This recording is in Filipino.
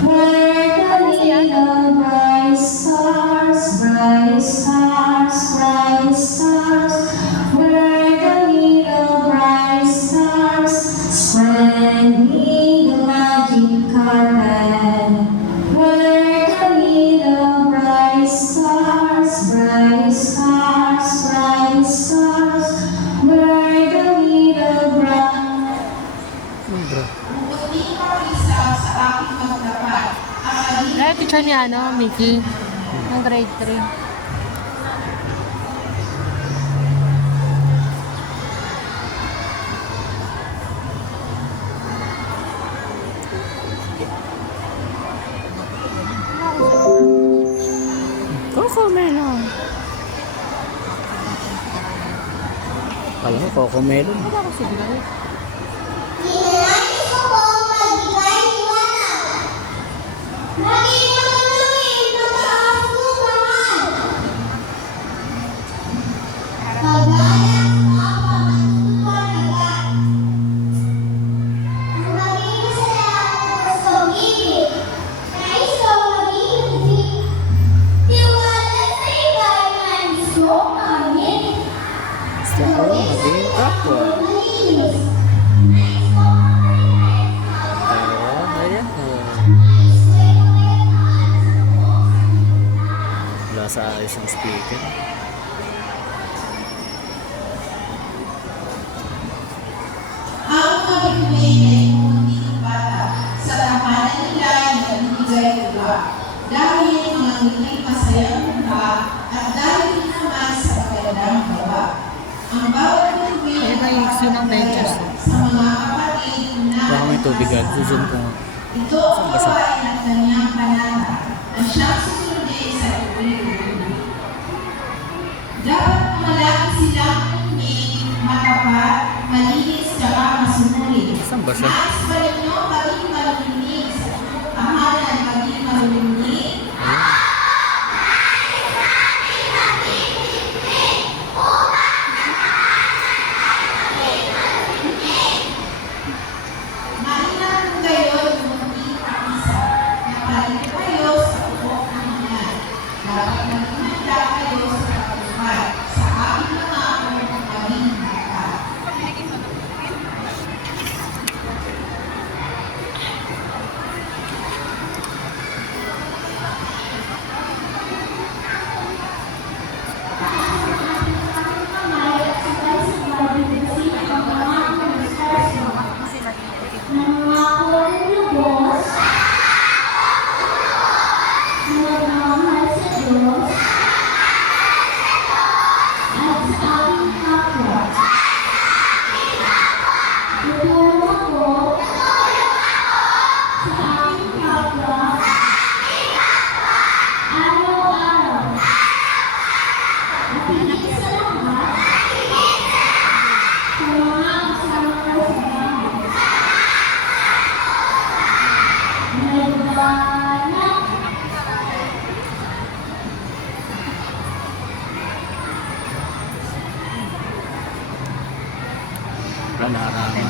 Where the little bright stars, bright stars, bright stars. Where the little bright stars, spreading the magic carpet. Where the little bright stars, bright stars, bright stars. Where the little bright. Umuwi ka isa sa aking magdapat. Eh, teacher ni Mickey. Ng grade 3. Cocomelon. Kala mo, Cocomelon. Wala ko signal. Hinanais ko po magbigay liwanag. Lagi matulungin pagtaas ng tangan. Kagaya ng mga matutulungan. Ang maging masaya at pag-ibig. Nais ko maging hindi. Tiwala sa iba ay nais ko amin. Gusto ko maging kapwa. Malinis. Ayan. Wala sa ayos ang speaker. Ang mga bituin ay pumunting bata. Sa tahanan nila ay nagbibigay diba. Dahil mga ngiling masayang mukha at dahil naman sa magandang gawa. Ang bawat bituin Ay, may iksi ng benches. sa mga kapatid na Baka may tubigan. Susun ko nga. ito ang gawain ng kanyang panata na siyang susundin sa tuwing. Dapat malaki silang uming, matapat, malinis, tsaka masunurin. Saan ba siya? Nais ba ninyo maging malulimig sa tahanan, maging malulimig? Maingat kung kayo lumulungi ang isa, napalit kayo sa ubok ng mga. Dapat maging handa kayo sa pagtupad, sa aking mga among maging bata. Nangako ng lubos, nagmamahal sa Diyos, at sa aking kapwa. Tutulong ako sa aking kapwa, araw-araw. At higit sa lahat, sa mga kasama ko sa bahay. Wala na